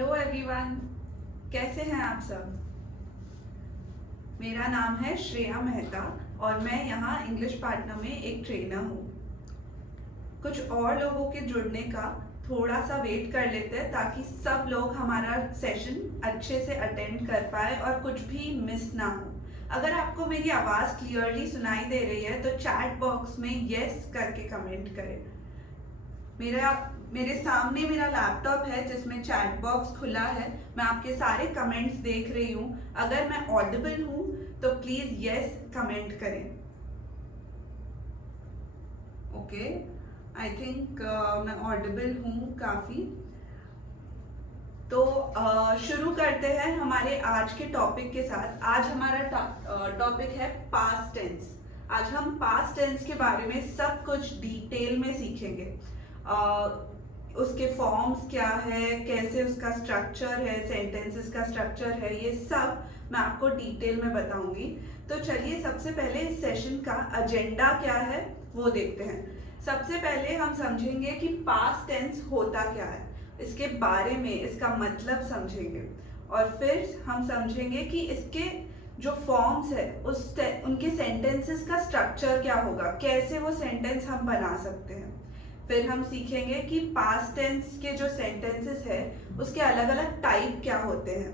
Hello everyone, कैसे हैं आप सब। मेरा नाम है श्रेया मेहता और मैं यहाँ इंग्लिश पार्टनर में एक ट्रेनर हूँ। कुछ और लोगों के जुड़ने का थोड़ा सा वेट कर लेते हैं ताकि सब लोग हमारा सेशन अच्छे से अटेंड कर पाए और कुछ भी मिस ना हो। अगर आपको मेरी आवाज़ क्लियरली सुनाई दे रही है तो चैट बॉक्स में यस करके कमेंट करें। मेरे सामने मेरा लैपटॉप है जिसमें चैट बॉक्स खुला है। मैं आपके सारे कमेंट्स देख रही हूँ। अगर मैं ऑडिबल हूँ तो प्लीज यस कमेंट करें। ओके, आई थिंक मैं ऑडिबल हूँ काफ़ी। तो शुरू करते हैं हमारे आज के टॉपिक के साथ। आज हमारा टॉपिक है पास्ट टेंस। आज हम पास्ट टेंस के बारे में सब कुछ डिटेल में सीखेंगे। उसके फॉर्म्स क्या है, कैसे उसका स्ट्रक्चर है, सेंटेंसेस का स्ट्रक्चर है, ये सब मैं आपको डिटेल में बताऊंगी। तो चलिए सबसे पहले इस सेशन का एजेंडा क्या है वो देखते हैं। सबसे पहले हम समझेंगे कि पास्ट टेंस होता क्या है, इसके बारे में इसका मतलब समझेंगे और फिर हम समझेंगे कि इसके जो फॉर्म्स है उनके सेंटेंसेस का स्ट्रक्चर क्या होगा, कैसे वो सेंटेंस हम बना सकते हैं। फिर हम सीखेंगे कि पास्ट टेंस के जो सेंटेंसेस है उसके अलग अलग टाइप क्या होते हैं,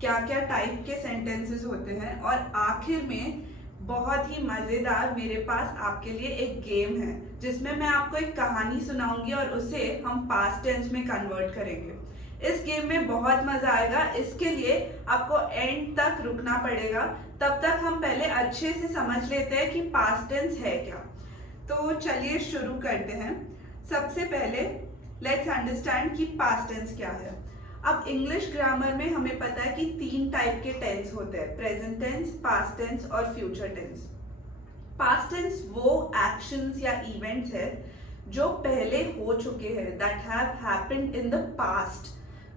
क्या क्या टाइप के सेंटेंसेस होते हैं। और आखिर में बहुत ही मज़ेदार मेरे पास आपके लिए एक गेम है जिसमें मैं आपको एक कहानी सुनाऊंगी और उसे हम पास्ट टेंस में कन्वर्ट करेंगे। इस गेम में बहुत मज़ा आएगा। इसके लिए आपको एंड तक रुकना पड़ेगा। तब तक हम पहले अच्छे से समझ लेते हैं कि पास्ट टेंस है क्या। तो चलिए शुरू करते हैं। सबसे पहले लेट्स अंडरस्टैंड कि पास्ट टेंस क्या है। अब इंग्लिश ग्रामर में हमें पता है कि 3 टाइप के टेंस होते हैं, प्रेजेंट टेंस, पास्ट टेंस और फ्यूचर टेंस। पास्ट टेंस वो एक्शंस या इवेंट्स है जो पहले हो चुके हैं, that have happened in the past.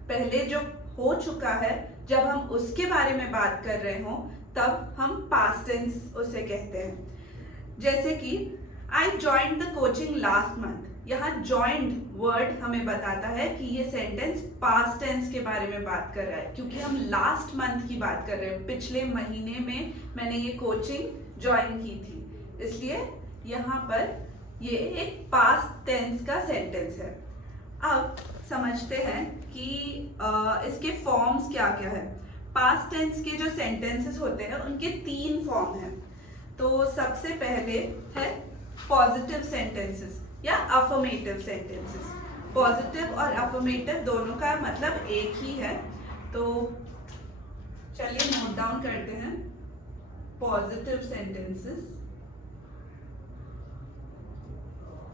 पहले जो हो चुका है, जब हम उसके बारे में बात कर रहे हो तब हम पास्ट टेंस उसे कहते हैं। जैसे कि I joined the coaching last month. यहाँ जॉइंड वर्ड हमें बताता है कि ये सेंटेंस पास्ट टेंस के बारे में बात कर रहा है, क्योंकि हम लास्ट मंथ की बात कर रहे हैं। पिछले महीने में मैंने ये कोचिंग ज्वाइन की थी, इसलिए यहाँ पर ये एक पास्ट टेंस का सेंटेंस है। अब समझते हैं कि इसके फॉर्म्स क्या क्या है। पास्ट टेंस के जो सेंटेंसेस होते हैं उनके 3 फॉर्म हैं। तो सबसे पहले है पॉजिटिव सेंटेंसेस या अफर्मेटिव सेंटेंसेस। पॉजिटिव और अफर्मेटिव दोनों का मतलब एक ही है। तो चलिए नोट डाउन करते हैं। पॉजिटिव सेंटेंसेस,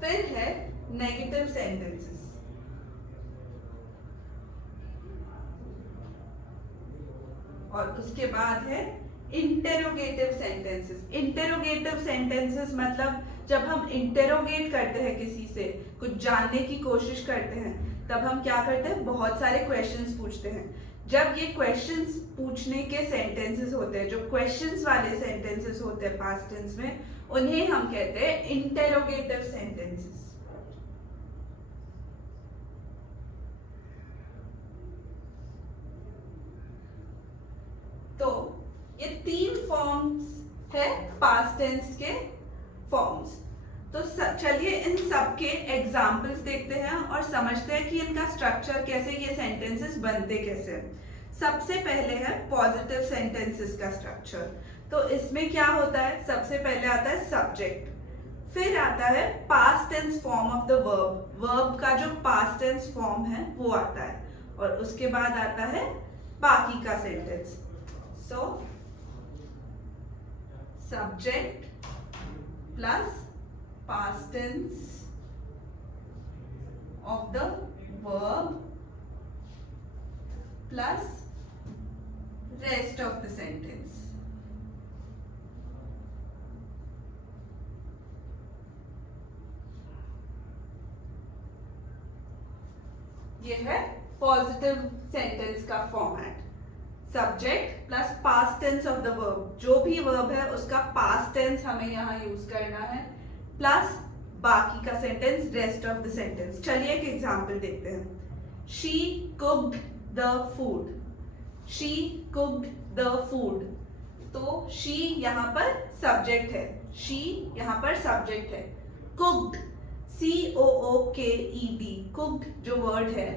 फिर है नेगेटिव सेंटेंसेस, और उसके बाद है इंटेरोगेटिव सेंटेंसेस। इंटेरोगेटिव सेंटेंसेस मतलब जब हम इंटेरोगेट करते हैं, किसी से कुछ जानने की कोशिश करते हैं, तब हम क्या करते हैं, बहुत सारे क्वेश्चंस पूछते हैं। जब ये क्वेश्चंस पूछने के सेंटेंसेस होते हैं, जो क्वेश्चंस वाले सेंटेंसेस होते हैं पास्ट टेंस में, उन्हें हम कहते हैं इंटेरोगेटिव सेंटेंसेस। तो ये 3 फॉर्म्स है पास्ट टेंस के फॉर्म्स। तो चलिए इन सब के एग्जाम्पल्स देखते हैं और समझते हैं कि इनका स्ट्रक्चर कैसे, ये सेंटेंसेस बनते कैसे। सबसे पहले है पॉजिटिव सेंटेंसेस का स्ट्रक्चर। तो इसमें क्या होता है, सबसे पहले आता है सब्जेक्ट, फिर आता है past tense form of the verb. Verb का जो पास्ट टेंस फॉर्म है वो आता है, और उसके बाद आता है बाकी का sentence. So subject plus past tense of the verb plus rest of the sentence. ये है पॉजिटिव सेंटेंस का format. Subject plus past tense of the verb, जो भी वर्ब है उसका पास्ट टेंस हमें यहाँ यूज करना है, प्लस बाकी का sentence, rest of the sentence. चलिए एक एग्जाम्पल देखते हैं। She cooked the food, she cooked the food. तो शी यहाँ पर सब्जेक्ट है, शी यहाँ पर सब्जेक्ट है। कुक्ड, COOKED, कुक्ड जो वर्ड है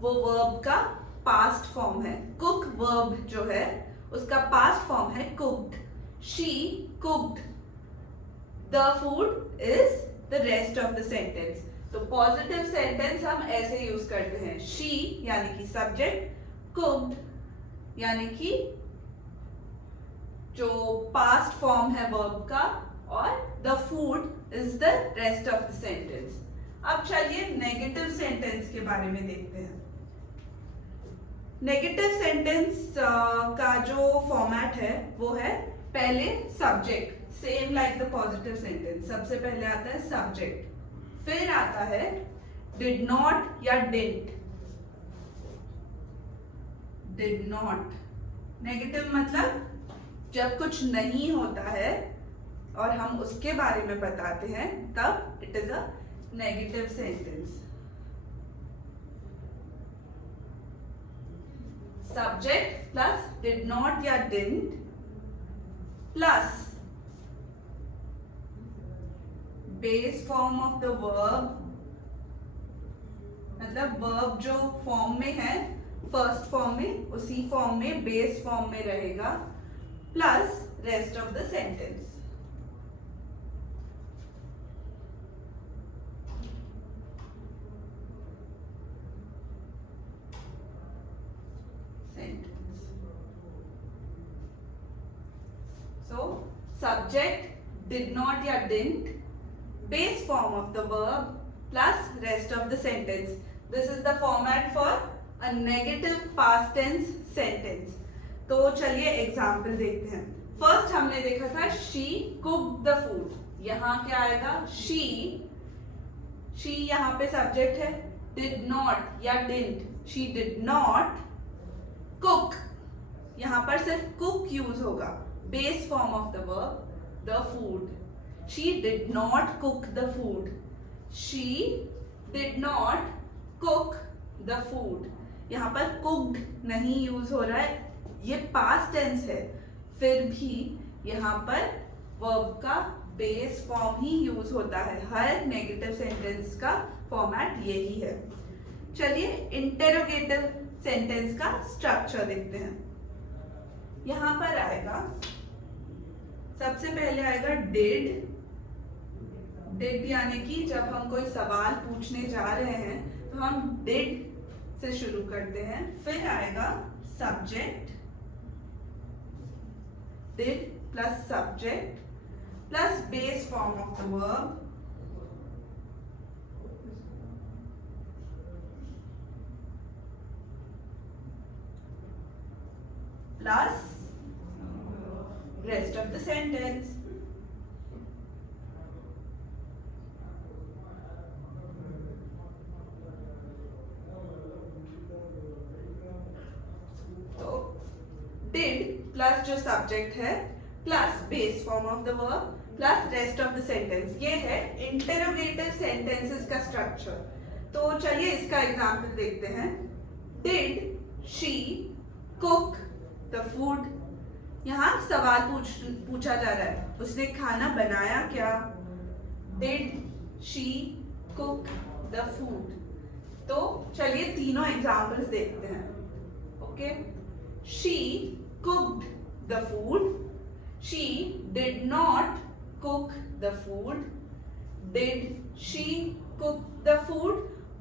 वो वर्ब का पास्ट फॉर्म है। कुक वर्ब जो है उसका पास्ट फॉर्म है cooked. She cooked the food is the rest of the sentence. तो पॉजिटिव सेंटेंस हम ऐसे यूज करते हैं, शी यानी कि सब्जेक्ट, कुक्ड यानी कि जो पास्ट फॉर्म है वर्ब का, और the food is the rest of the sentence. अब चलिए नेगेटिव सेंटेंस के बारे में देखते हैं। नेगेटिव सेंटेंस का जो फॉर्मेट है वो है पहले subject, same like the positive sentence. सबसे पहले आता है सब्जेक्ट, फिर आता है डिड नॉट या डिडंट। डिड नॉट नेगेटिव मतलब जब कुछ नहीं होता है और हम उसके बारे में बताते हैं तब it is a negative sentence. Subject plus did not या didn't plus base form of the verb, मतलब वर्ब जो फॉर्म में है फर्स्ट फॉर्म में, उसी फॉर्म में बेस फॉर्म में रहेगा, plus rest of the sentence. So subject, did not या didn't, base form of the verb plus rest of the sentence. This is the format for a negative past tense sentence. तो चलिए example देखते हैं। First हमने देखा था she cooked the food, यहाँ क्या आएगा she यहाँ पे सब्जेक्ट है, did not या didn't, she did not cook, यहाँ पर सिर्फ cook यूज होगा, base form of the verb the food. she did not cook the food, she did not cook the food। यहाँ पर cooked नहीं यूज हो रहा है, ये पास्ट टेंस है, फिर भी यहाँ पर वर्ब का बेस फॉर्म ही यूज होता है। हर नेगेटिव सेंटेंस का फॉर्मेट यही है। चलिए इंटेरोगेटिव सेंटेंस का स्ट्रक्चर देखते हैं। यहाँ पर आएगा, सबसे पहले आएगा डिड यानी कि जब हम कोई सवाल पूछने जा रहे हैं तो हम डिड से शुरू करते हैं। फिर आएगा subject, did plus subject plus base form of the verb plus rest of the sentence। तो did प्लस जो सब्जेक्ट है plus base form of the verb plus rest of the sentence, ये है इंटेरोगेटिव सेंटेंसेस का structure. तो चलिए इसका example देखते हैं। Did she cook the food, यहाँ सवाल पूछा जा रहा है, उसने खाना बनाया क्या? Did she cook the food. तो चलिए तीनों एग्जाम्पल्स देखते हैं। Okay, she cooked the food, she did not cook the food, did she cook the food.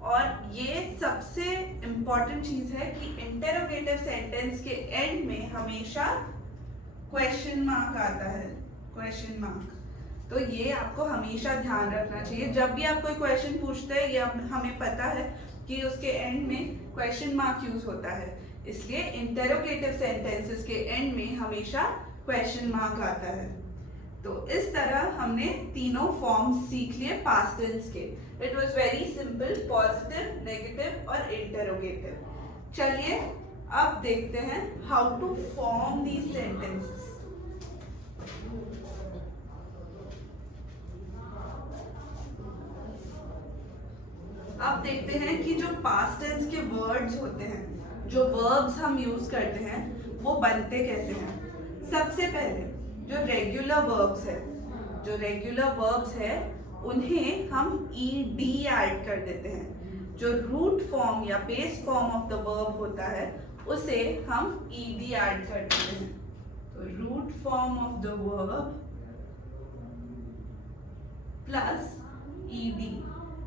और ये सबसे इंपॉर्टेंट चीज है कि इंटेरोगेटिव सेंटेंस के एंड में हमेशा क्वेश्चन मार्क आता है, क्वेश्चन मार्क। तो ये आपको हमेशा ध्यान रखना चाहिए। जब भी आप कोई क्वेश्चन पूछते हैं, ये हमें पता है कि उसके एंड में क्वेश्चन मार्क यूज होता है, इसलिए इंटेरोगेटिव सेंटेंसेस के एंड में हमेशा क्वेश्चन मार्क आता है। तो इस तरह हमने तीनों फॉर्म्स सीख लिए पास्ट टेंस के। It was very simple, positive, negative और इंटेरोगेटिव। चलिए अब देखते हैं how to form these sentences. अब देखते हैं कि जो पास्ट टेंस के वर्ड्स होते हैं जो वर्ब्स हम यूज करते हैं वो बनते कैसे हैं। सबसे पहले जो रेगुलर वर्ब्स है उन्हें हम ईडी ऐड कर देते हैं। जो रूट फॉर्म या base form of the verb होता है उसे हम ईडी ऐड कर देते हैं। तो root form of the verb plus ED.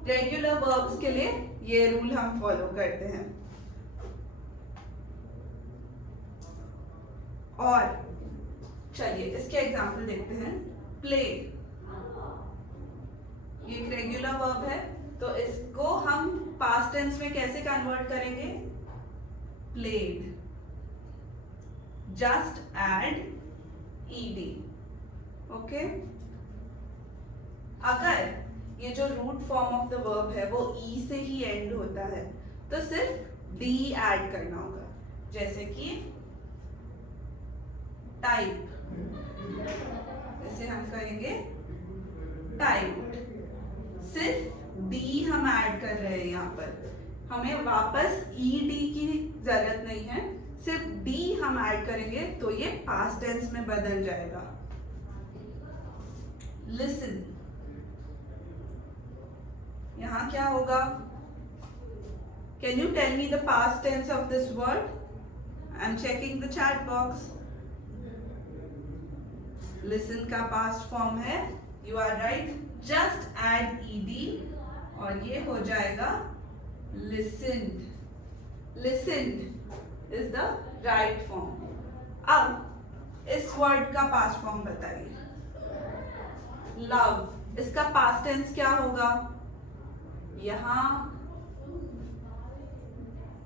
Regular verbs के लिए ये रूल हम फॉलो करते हैं। और चलिए इसके एग्जाम्पल देखते हैं। प्ले, ये एक रेगुलर वर्ब है, तो इसको हम पास्ट टेंस में कैसे कन्वर्ट करेंगे? Played. Just add ED. Okay, अगर ये जो root form of the verb है वो ई से ही एंड होता है तो सिर्फ डी ऐड करना होगा। जैसे कि टाइप, इसे हम कहेंगे टाइप्ड। सिर्फ डी हम ऐड कर रहे हैं यहाँ पर, हमें वापस ईडी की जरूरत नहीं है, सिर्फ डी हम ऐड करेंगे तो ये पास्ट टेंस में बदल जाएगा। लिसन, यहां क्या होगा? Can you tell me the past tense of this word? I am checking the chat box. Listen का पास्ट फॉर्म है, you are right, just add ED और ये हो जाएगा listened. Listened is the right form. अब इस word का past form बताइए। लव, इसका पास्ट टेंस क्या होगा? यहां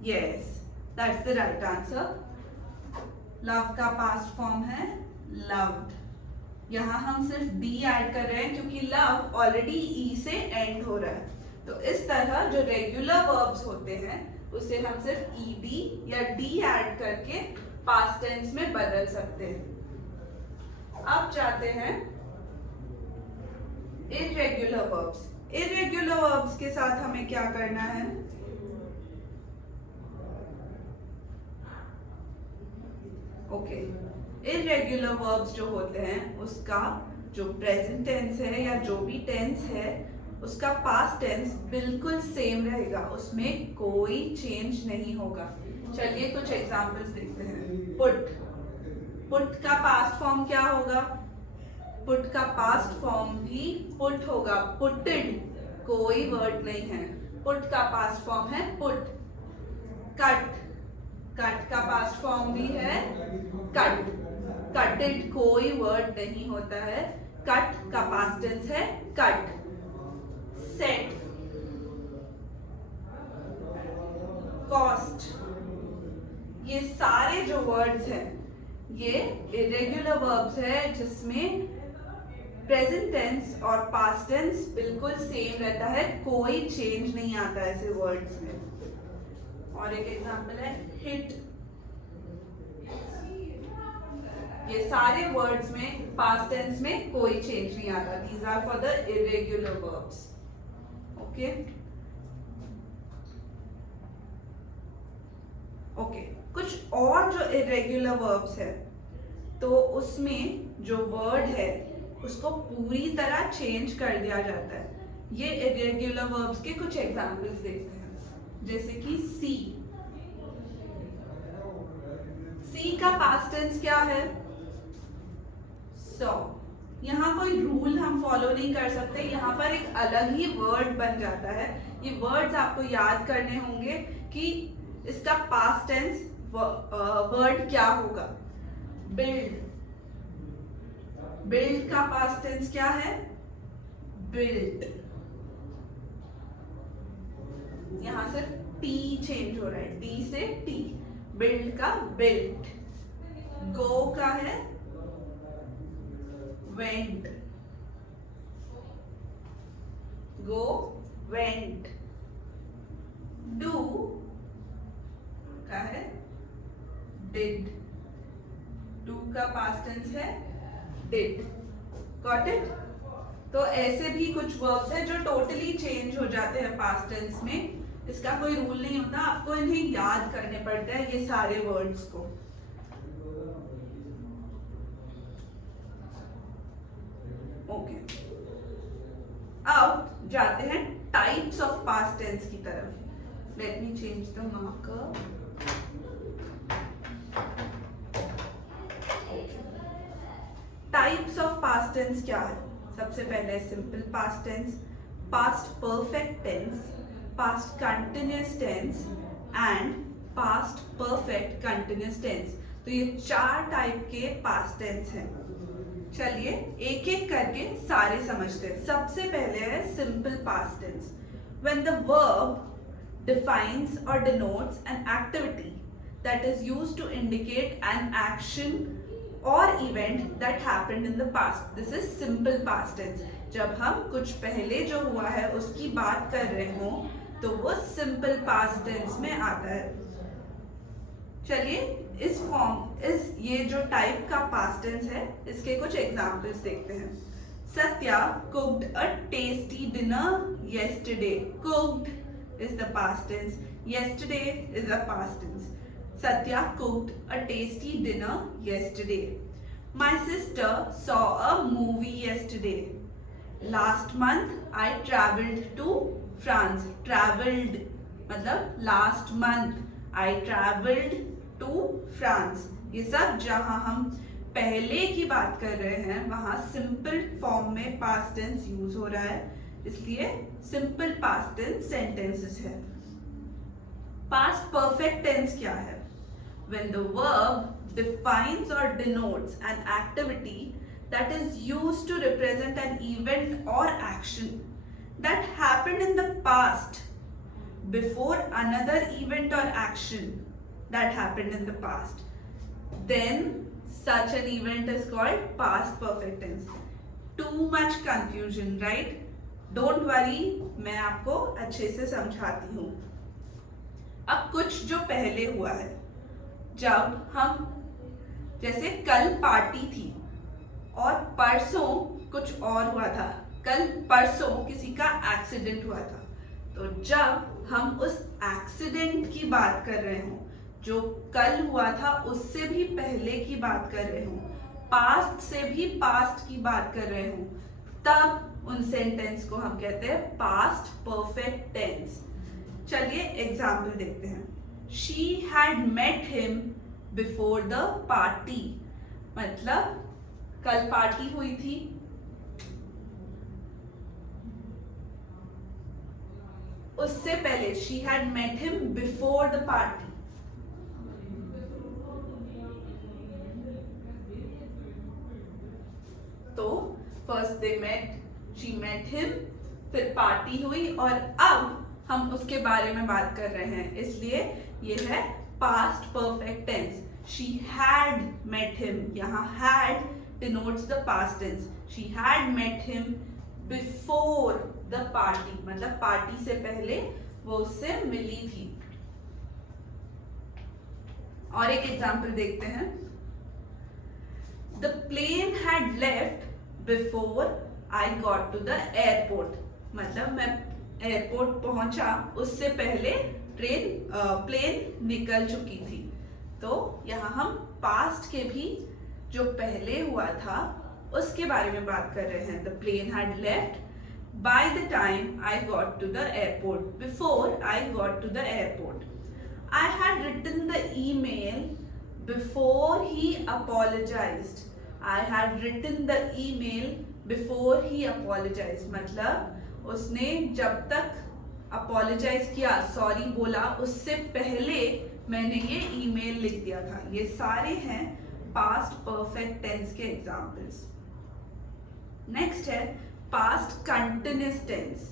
yes, that's the right answer. Love का पास्ट फॉर्म है loved। यहां हम सिर्फ डी ऐड कर रहे हैं क्योंकि लव ऑलरेडी ई से एंड हो रहा है। तो इस तरह जो रेगुलर वर्ब्स होते हैं उसे हम सिर्फ ईडी या डी ऐड करके पास्ट टेंस में बदल सकते हैं। अब जाते हैं इर्रेगुलर वर्ब्स। इर्रेगुलर वर्ब्स के साथ हमें क्या करना है? ओके, इर्रेगुलर वर्ब्स जो होते हैं उसका जो प्रेजेंट टेंस है या जो भी टेंस है उसका पास्ट टेंस बिल्कुल सेम रहेगा, उसमें कोई चेंज नहीं होगा। चलिए कुछ एग्जांपल्स देखते हैं। पुट का पास्ट फॉर्म क्या होगा? पुट का पास्ट फॉर्म भी पुट होगा, पुटेड, कोई वर्ड नहीं है। पुट का पास्ट फॉर्म है पुट। कट का पास्ट फॉर्म भी है कट, कटेड कोई वर्ड नहीं होता है। कट का पास्ट टेंस है कट। सेट, कॉस्ट, ये सारे जो वर्ड्स हैं ये इरेगुलर वर्ब्स है जिसमें प्रेजेंट टेंस और पास्ट टेंस बिल्कुल सेम रहता है, कोई चेंज नहीं आता ऐसे वर्ड्स में। और एक एग्जांपल है हिट। ये सारे वर्ड्स में पास्ट टेंस में कोई चेंज नहीं आता। These are for the irregular verbs. Okay okay, कुछ और जो इरेगुलर वर्ब्स है तो उसमें जो वर्ड है उसको पूरी तरह चेंज कर दिया जाता है। ये इरेगुलर वर्ब्स के कुछ एग्जांपल्स देखते हैं। जैसे कि सी का पास्ट टेंस क्या है? सो। यहाँ कोई रूल हम फॉलो नहीं कर सकते, यहाँ पर एक अलग ही वर्ड बन जाता है। ये वर्ड्स आपको याद करने होंगे कि इसका पास्ट टेंस वर्ड क्या होगा। बिल्ड, बिल्ड का पास्ट टेंस क्या है? बिल्ट। यहां सिर्फ टी चेंज हो रहा है, डी से टी। बिल्ड का बिल्ट। गो का है वेंट, गो वेंट। डू का है डिड, डू का पास्ट टेंस है डिड। Got it? तो ऐसे भी कुछ वर्ब्स हैं जो टोटली चेंज हो जाते हैं पास्ट टेंस में, इसका कोई रूल नहीं होता, आपको इन्हें याद करने पड़ते हैं ये सारे वर्ड्स को। ओके, अब जाते हैं टाइप्स ऑफ पास्ट टेंस की तरफ। Let me change the marker. Types of past tense क्या है? सबसे पहले simple past tense, past perfect tense, past continuous tense and past perfect continuous tense. तो ये 4 टाइप के पास्ट टेंस हैं। चलिए एक एक करके सारे समझते हैं। सबसे पहले है simple past tense. When the verb defines or denotes an activity that is used to indicate an action or event that happened in the past. This is simple past tense. जब हम कुछ पहले जो हुआ है उसकी बात कर रहे हो तो वो simple past tense में आता है। चलिए ये जो टाइप का past tense है इसके कुछ एग्जाम्पल्स देखते हैं। Satya cooked a tasty dinner yesterday. Cooked is the past tense. Yesterday is a past tense. Satya cooked a tasty dinner yesterday. My sister saw a movie yesterday. Last month I traveled to France. Traveled मतलब last month I traveled to France. ये सब जहाँ हम पहले की बात कर रहे हैं वहाँ सिंपल फॉर्म में पास्ट टेंस यूज हो रहा है, इसलिए सिंपल पास्ट टेंस सेंटेंसेस है। पास्ट परफेक्ट टेंस क्या है? When the verb defines or denotes an activity that is used to represent an event or action that happened in the past before another event or action that happened in the past, then such an event is called past perfect tense. Too much confusion, right? Don't worry, मैं आपको अच्छे से समझाती हूँ। अब कुछ जो पहले हुआ है, जब हम जैसे कल पार्टी थी और परसों कुछ और हुआ था, कल परसों किसी का एक्सीडेंट हुआ था, तो जब हम उस एक्सीडेंट की बात कर रहे हो, जो कल हुआ था उससे भी पहले की बात कर रहे हो, पास्ट से भी पास्ट की बात कर रहे हो, तब उन सेंटेंस को हम कहते हैं पास्ट परफेक्ट टेंस। चलिए एग्जाम्पल देखते हैं। She had met him before the party. मतलब कल पार्टी हुई थी, उससे पहले she had met him before the party. तो first they met, she met him, फिर पार्टी हुई और अब हम उसके बारे में बात कर रहे हैं, इसलिए ये है past perfect tense. She had met him, यहाँ had denotes the past tense. She had met him before the party, मतलब पार्टी से पहले वो उससे मिली थी। और एक एग्जाम्पल देखते हैं। The plane had left before I got to the airport. मतलब मैं एयरपोर्ट पहुंचा उससे पहले प्लेन निकल चुकी थी। तो यहाँ हम पास्ट के भी जो पहले हुआ था उसके बारे में बात कर रहे हैं। The plane had left by the time I got to the airport, before I got to the airport. I had written the email before he apologised. I had written the email before he apologised, मतलब उसने जब तक apologise किया, sorry बोला, उससे पहले मैंने ये ईमेल लिख दिया था। ये सारे हैं पास्ट परफेक्ट टेंस के एग्जाम्पल्स। नेक्स्ट है past continuous tense.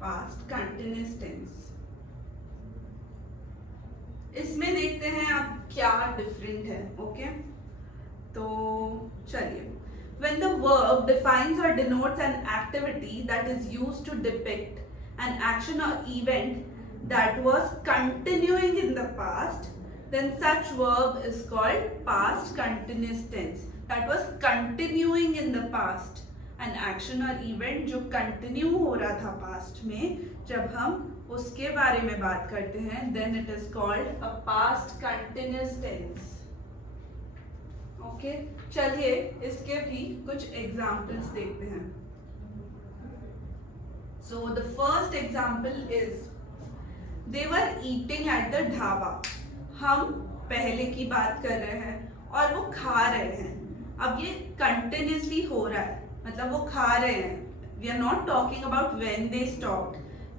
Past continuous tense, इसमें देखते हैं अब क्या डिफरेंट है। ओके, तो चलिए when the verb defines or denotes an activity that is used to depict an action or event that was continuing in the past, then such verb is called past continuous tense. That was continuing in the past. An action or event जो continue हो रहा था past में, जब हम उसके बारे में बात करते हैं, then it is called a past continuous tense. Okay, चलिए इसके भी कुछ एग्जाम्पल्स देखते हैं. So the first example is they were eating at the dhaba. हम पहले की बात कर रहे हैं और वो खा रहे हैं. अब ये कंटिन्यूसली हो रहा है, मतलब वो खा रहे हैं. We are not talking about when they stopped.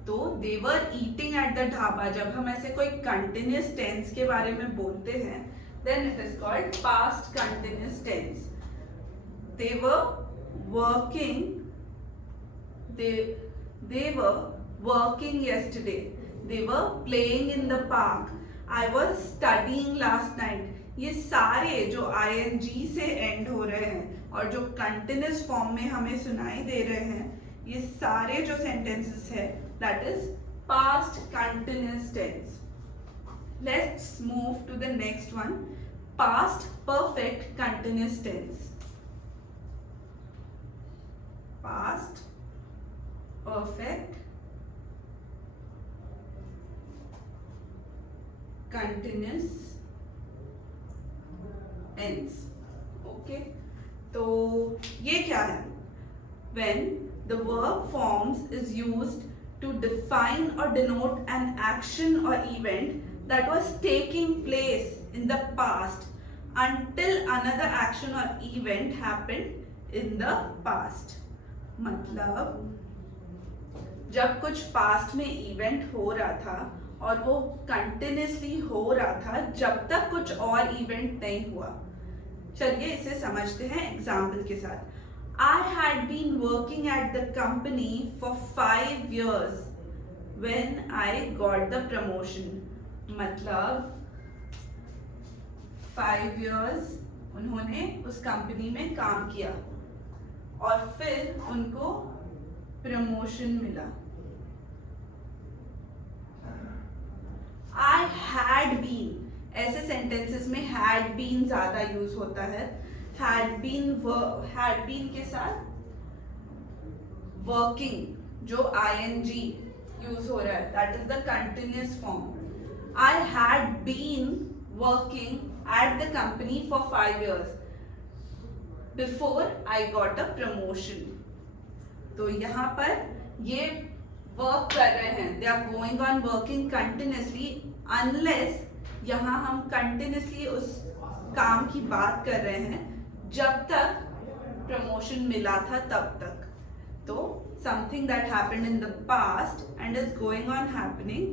तो they were eating at the dhaba, जब हम ऐसे कोई कंटिन्यूस टेंस के बारे में बोलते हैं, then it is called past continuous tense. They were working yesterday. They were playing in the park. I was studying last night. ये सारे जो ing से end हो रहे हैं और जो continuous form में हमें सुनाई दे रहे हैं, ये सारे जो sentences है, that is past continuous tense. Let's move to the next one. Past perfect continuous tense. Past perfect continuous tense. Okay, तो ये क्या है? When the verb forms is used to define or denote an action or event that was taking place in the past until another action or event happened in the past. मतलब जब कुछ past में event हो रहा था और वो continuously हो रहा था जब तक कुछ और इवेंट नहीं हुआ. चलिए इसे समझते हैं एग्जाम्पल के साथ. I had been working at the company for 5 years when I got the promotion. मतलब 5 years उन्होंने उस कंपनी में काम किया और फिर उनको प्रमोशन मिला. I had been, ऐसे सेंटेंसेस में had been ज्यादा यूज होता है. had been के साथ working जो ing यूज हो रहा है, that is the continuous form. I had been working at the company for 5 years before I got a promotion. तो यहाँ पर ये वर्क कर रहे हैं, they are going on working continuously unless यहाँ हम continuously उस काम की बात कर रहे हैं जब तक प्रमोशन मिला था तब तक. तो something that happened in the past and is going on happening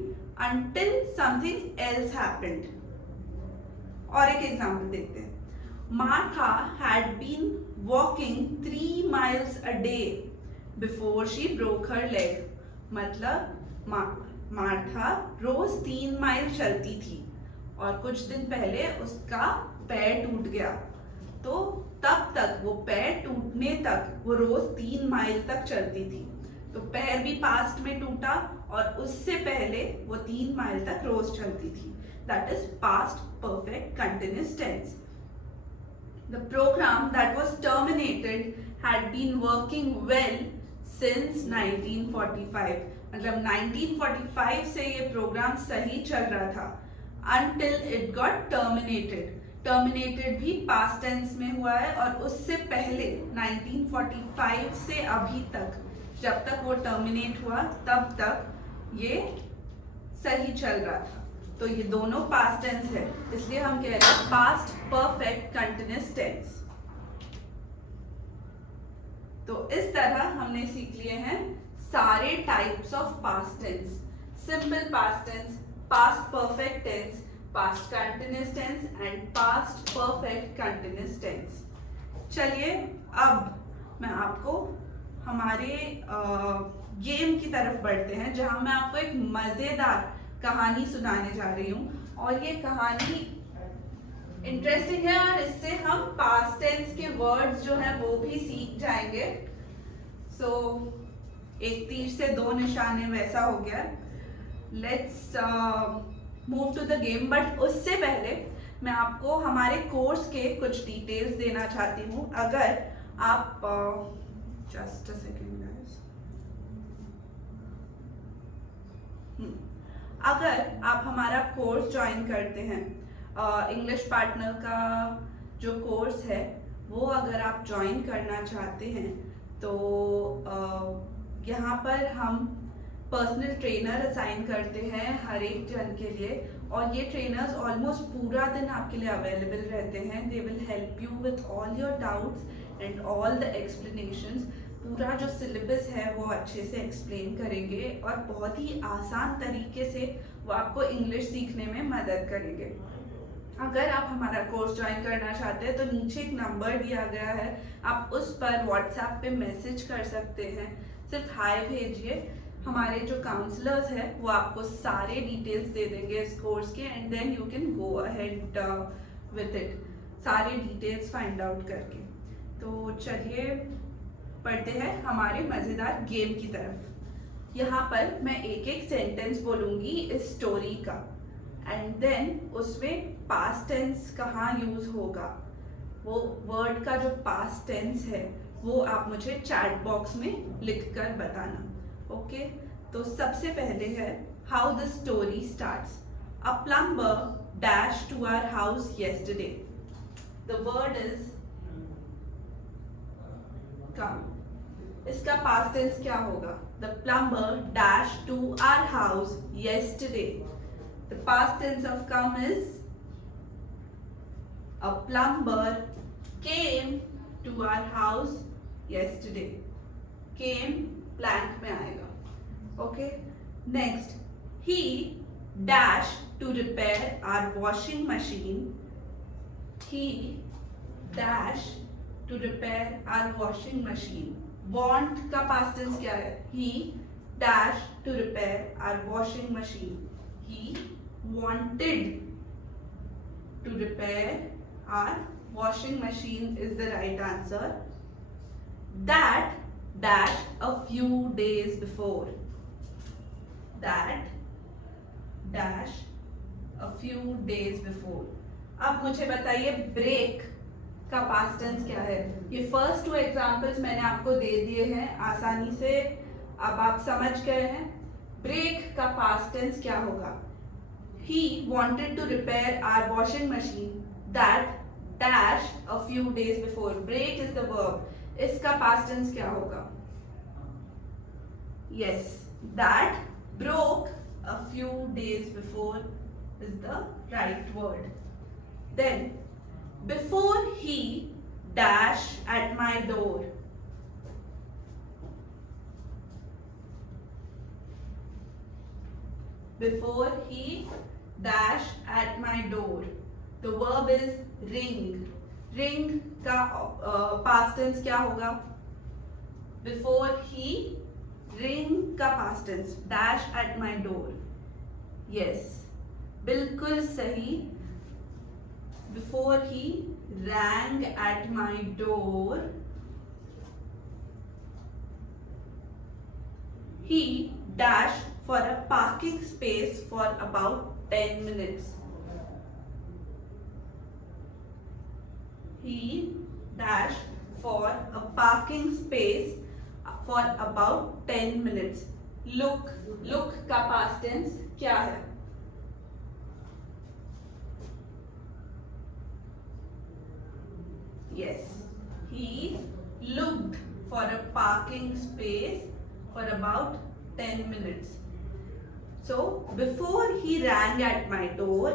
until something else happened. और एक एग्जाम्पल देखते हैं. Martha had been walking 3 miles a day before she broke her leg. मतलब मार्था रोज 3 माइल चलती थी और कुछ दिन पहले उसका पैर टूट गया. तो तब तक वो पैर टूटने तक वो रोज 3 माइल तक चलती थी. तो पैर भी पास्ट में टूटा और उससे पहले वो 3 माइल तक रोज चलती थी. That is past perfect continuous tense. The program that was terminated had been working well since 1945. मतलब 1945 से ये प्रोग्राम सही चल रहा था until it got terminated. Terminated भी past tense में हुआ है और उससे पहले 1945 से अभी तक जब तक वो terminate हुआ तब तक ये सही चल रहा था. तो ये दोनों past tense है, इसलिए हम कह रहे हैं past perfect continuous tense. तो इस तरह हमने सीख लिए हैं सारे types of past tense. Simple past tense, past perfect tense, past continuous tense and past perfect continuous tense. चलिए अब मैं आपको हमारे गेम की तरफ बढ़ते हैं जहां मैं आपको एक मजेदार कहानी सुनाने जा रही हूँ. और ये कहानी इंटरेस्टिंग है और इससे हम पास्ट टेंस के वर्ड्स जो है वो भी सीख जाएंगे। सो एक तीर से दो निशाने वैसा हो गया। Let's move to the game, but उससे पहले मैं आपको हमारे कोर्स के कुछ डिटेल्स देना चाहती हूँ। अगर आप जस्ट अ सेकेंड गाइस, अगर आप हमारा कोर्स ज्वाइन करते हैं, इंग्लिश पार्टनर का जो कोर्स है वो अगर आप ज्वाइन करना चाहते हैं तो यहाँ पर हम पर्सनल ट्रेनर असाइन करते हैं हर एक जन के लिए, और ये ट्रेनर्स ऑलमोस्ट पूरा दिन आपके लिए अवेलेबल रहते हैं। They will help you with all your doubts and all the explanations. पूरा जो सिलेबस है वो अच्छे से एक्सप्लेन करेंगे और बहुत ही आसान तरीके से वो आपको इंग्लिश सीखने में मदद करेंगे। अगर आप हमारा कोर्स ज्वाइन करना चाहते हैं तो नीचे एक नंबर दिया गया है, आप उस पर व्हाट्सएप पे मैसेज कर सकते हैं। सिर्फ हाय भेजिए, हमारे जो काउंसलर्स हैं वो आपको सारे डिटेल्स दे देंगे इस कोर्स के, and then you can go ahead with it, सारे डिटेल्स फाइंड आउट करके। तो चलिए पढ़ते हैं हमारे मज़ेदार गेम की तरफ। यहाँ पर मैं एक एक सेंटेंस बोलूँगी इस स्टोरी का, एंड देन उसमें पास्ट टेंस कहाँ यूज होगा, वो वर्ड का जो पास्ट टेंस है वो आप मुझे चैट बॉक्स में लिख कर बताना। ओके, तो सबसे पहले है how the story starts. A plumber dash to our house yesterday. The word is come. इसका पास्ट टेंस क्या होगा? The plumber dash to our house yesterday. The past tense of come is a plumber came to our house yesterday. Came blank में आएगा. Okay. Next, he dash to repair our washing machine. He dash to repair our washing machine. Want का past tense क्या है? He dash to repair our washing machine. He wanted to repair our washing machine is the right answer. That dash a few days before. That dash a few days before. अब मुझे बताइए break का past tense क्या है? ये first to examples मैंने आपको दे दिए हैं आसानी से, अब आप समझ गए हैं। ब्रेक का पास्ट टेंस क्या होगा? He wanted to repair our washing machine that dash a few days before. Break is the verb. इसका past tense क्या होगा? Yes, that broke a few days before is the right word. Then, before he dash at my door. Before he dash at my door. The verb is ring. Ring का past tense क्या होगा? Before he ring का past tense dash at my door. Yes, बिल्कुल सही। Before he rang at my door. He dash for a parking space for about 10 minutes. He dash for a parking space for about 10 minutes. Look, look का past tense क्या है? Yes, he looked for a parking space for about 10 minutes. So, before he rang at my door,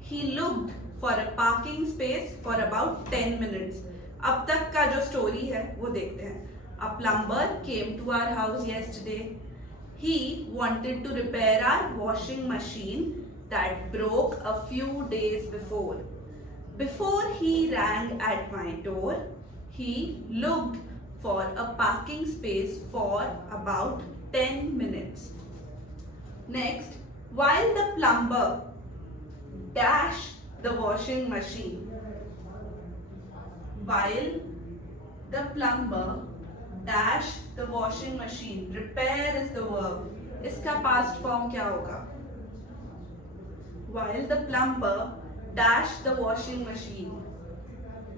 he looked for a parking space for about 10 minutes. अब तक का जो story है वो देखते हैं। A plumber came to our house yesterday. He wanted to repair our washing machine that broke a few days before. Before he rang at my door, he looked for a parking space for about 10 minutes. Next, while the plumber dash the washing machine. While the plumber dash the washing machine. Repair is the verb. इसका past form क्या होगा? While the plumber dashed the washing machine.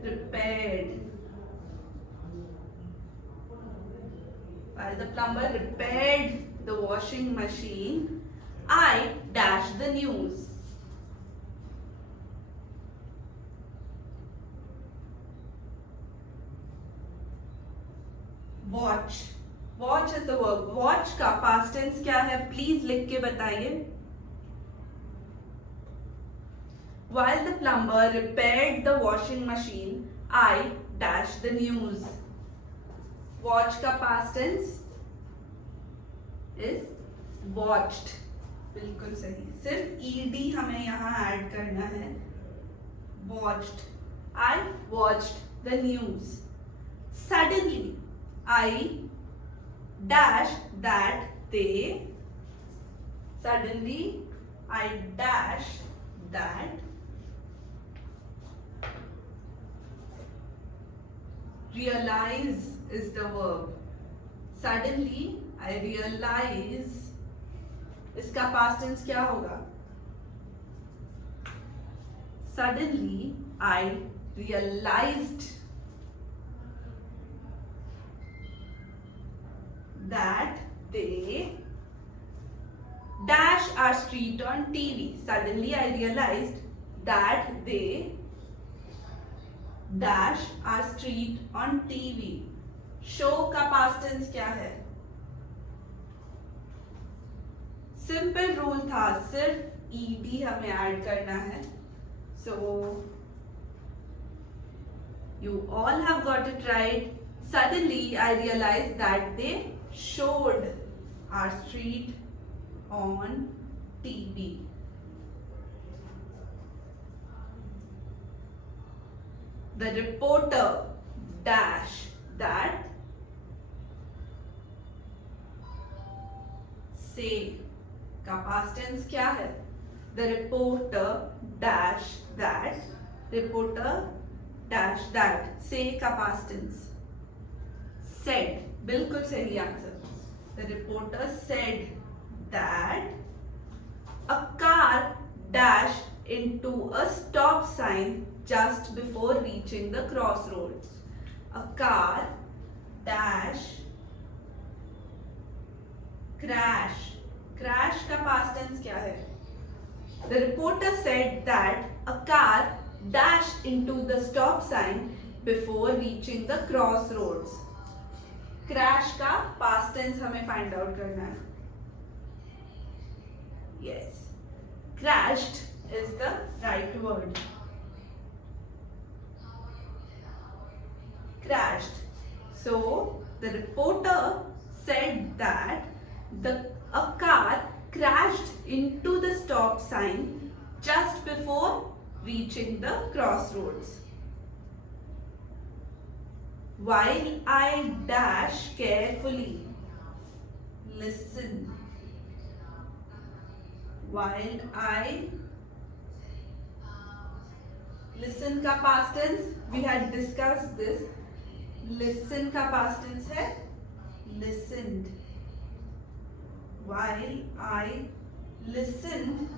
Repaired. While the plumber repaired the washing machine, I dashed the news. Watch. Watch is the verb. Watch का past tense क्या है? Please लिख के बताइए. While the plumber repaired the washing machine, I dashed the news. Watch का past tense is watched. बिल्कुल सही. सिर्फ ed हमें यहाँ ऐड करना है. Watched. I watched the news. Suddenly, I dashed that they. Suddenly, I dashed that. Realize is the verb. Suddenly, I realize. इसका past tense क्या होगा? Suddenly, I realized that they dash our street on TV. Suddenly, I realized that they dash our street on TV. Show का past tense क्या है? Simple rule था, सिर्फ ed हमें add करना है. So you all have got it right. Suddenly I realized that they showed our street on TV. The reporter dash that say का past tense क्या है? The reporter dash that. Reporter dash that. Say का past tense. Said. बिल्कुल सही answer. The reporter said that a car dashed into a stop sign just before reaching the crossroads. A car dash crash. Crash का past tense क्या है? The reporter said that a car dashed into the stop sign before reaching the crossroads. Crash का past tense हमें find out करना है. Yes, crashed is the right word. Crashed. So the reporter said that a car crashed into the stop sign just before reaching the crossroads. While I dash carefully, listen. While I listen का past tense, we had discussed this. Listen का past tense है listened. While I listened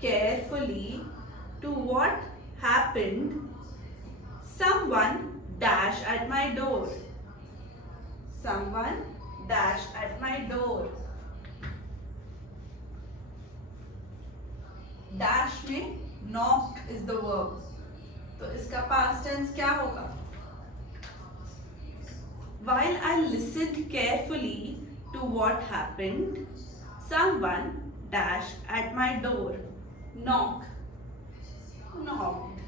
carefully to what happened, someone dashed at my door. Someone dashed at my door. Dash में knock is the verb. तो इसका past tense क्या होगा? While I listened carefully to what happened, someone dashed at my door. Knock. Knocked.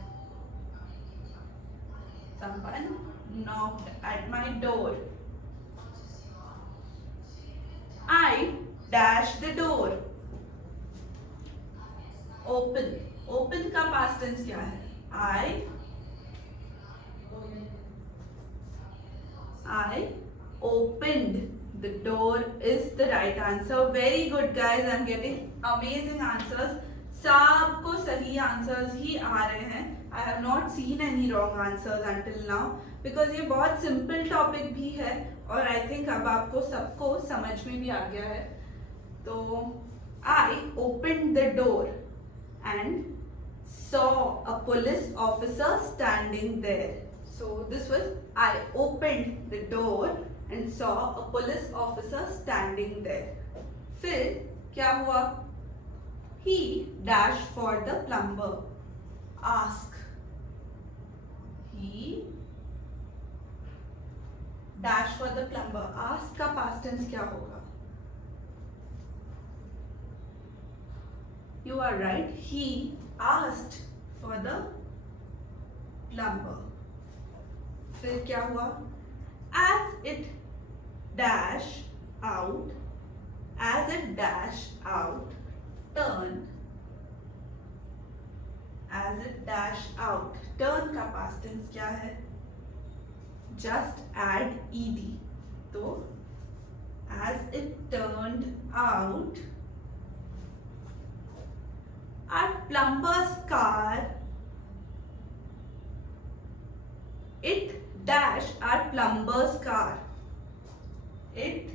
Someone knocked at my door. I dashed the door. Open. Open का past tense क्या है? I opened. The door is the right answer. Very good, guys. I'm getting amazing answers. सबको सही answers ही आ रहे हैं. I have not seen any wrong answers until now, because ये बहुत simple topic भी है और आई थिंक अब आपको सबको समझ में भी आ गया है. तो I open the door and saw a police officer standing there. So this was, I opened the door and saw a police officer standing there. फिर क्या हुआ? He dashed for the plumber. Ask. He dashed for the plumber. Ask का past tense क्या होगा? You are right. He asked for the plumber. फिर क्या हुआ? As it dashed out, turned. As it dashed out, turn का past tense क्या है? Just add ed. तो as it turned out, our plumber's car, it dashed our plumber's car. It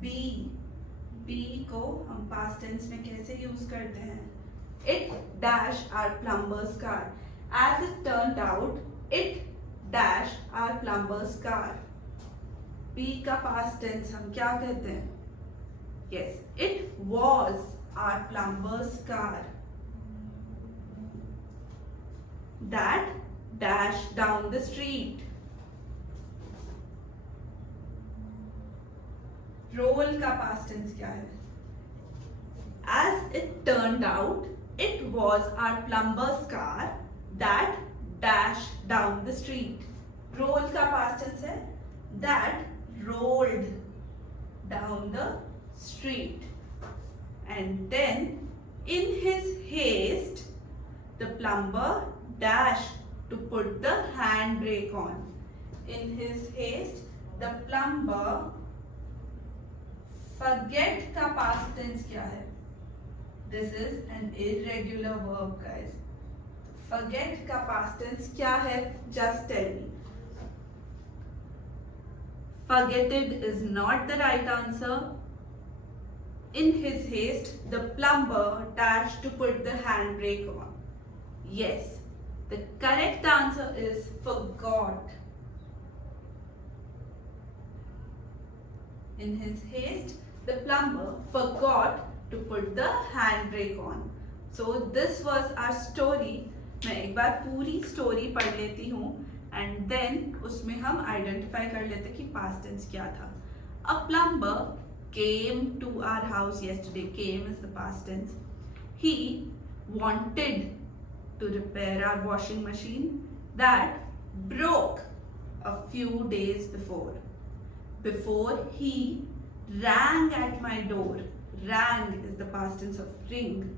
be को हम past tense में कैसे use करते हैं? It dashed our plumber's car. As it turned out, it dashed our plumber's car. Be का past tense हम क्या कहते हैं? Yes, it was our plumber's car that dashed down the street. Roll का past tense क्या है? As it turned out, it was our plumber's car that dashed down the street. Roll का past tense है that rolled down the street. And then, in his haste, the plumber dashed to put the handbrake on. In his haste, the plumber, forget का past tense क्या है? This is an irregular verb, guys. Forget का past tense क्या है? Just tell me. Forgetted is not the right answer. In his haste, the plumber dashed to put the handbrake on. Yes, the correct answer is forgot. In his haste, the plumber forgot to put the handbrake on. So this was our story. मैं एक बार पूरी story पढ़ लेती हूँ and then उसमें हम identify कर लेते कि past tense क्या था. A plumber came to our house yesterday. Came is the past tense. He wanted to repair our washing machine that broke a few days before. Before he rang at my door. Rang is the past tense of ring.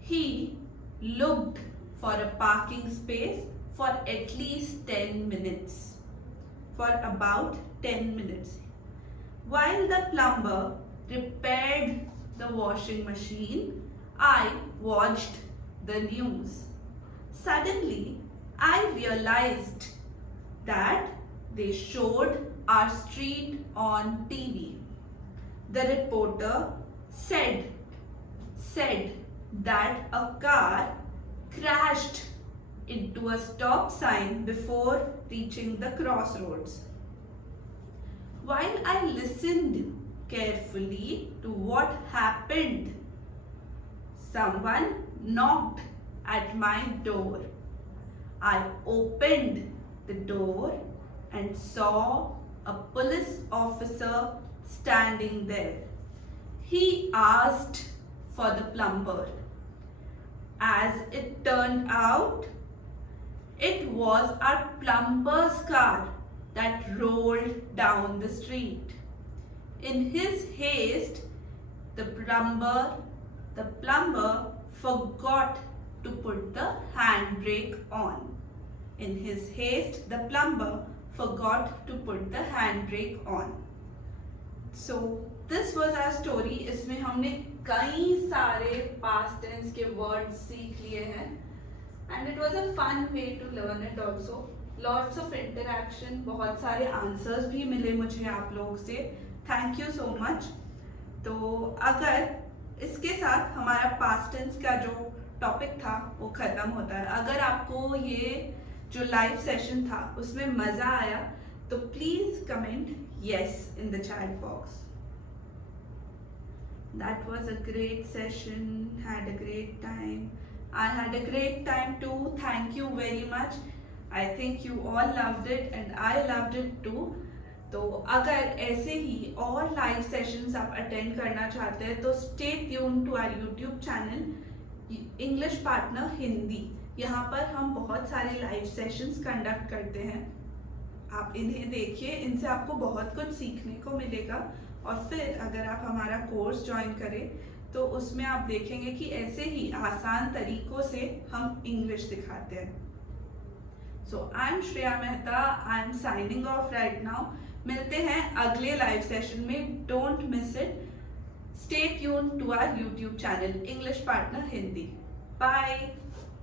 He looked for a parking space for at least 10 minutes. For about 10 minutes. While the plumber repaired the washing machine, I watched the news. Suddenly, I realized that they showed our street on TV. The reporter said that a car crashed into a stop sign before reaching the crossroads. While I listened carefully to what happened, someone knocked at my door. I opened the door and saw a police officer standing there. He asked for the plumber. As it turned out, it was our plumber's car that rolled down the street. In his haste, the plumber forgot to put the handbrake on. In his haste, the plumber forgot to put the handbrake on. So this was our story. इसमें हमने कई सारे past tense के words सीख लिए हैं and it was a fun way to learn it also. Lots of interaction, बहुत सारे आंसर्स भी मिले मुझे आप लोगों से. Thank you so much. तो अगर इसके साथ हमारा पास्ट टेंस का जो टॉपिक था वो ख़त्म होता है. अगर आपको ये जो लाइव सेशन था उसमें मज़ा आया तो please comment yes in the chat box. That was a great session. Had a great time. I had a great time too. Thank you very much. I think you all loved it and I loved it too. तो अगर ऐसे ही और live sessions आप attend करना चाहते हैं तो stay tune to our YouTube channel English partner Hindi. यहाँ पर हम बहुत सारे लाइव सेशंस कंडक्ट करते हैं. आप इन्हें देखिए, इनसे आपको बहुत कुछ सीखने को मिलेगा. और फिर अगर आप हमारा कोर्स ज्वाइन करें तो उसमें आप देखेंगे कि ऐसे ही आसान तरीकों से हम इंग्लिश सिखाते हैं. So I am Shreya Mehta. I am signing off right now. मिलते हैं अगले लाइव सेशन में. Don't miss it. Stay tune to our YouTube channel English partner Hindi. Bye.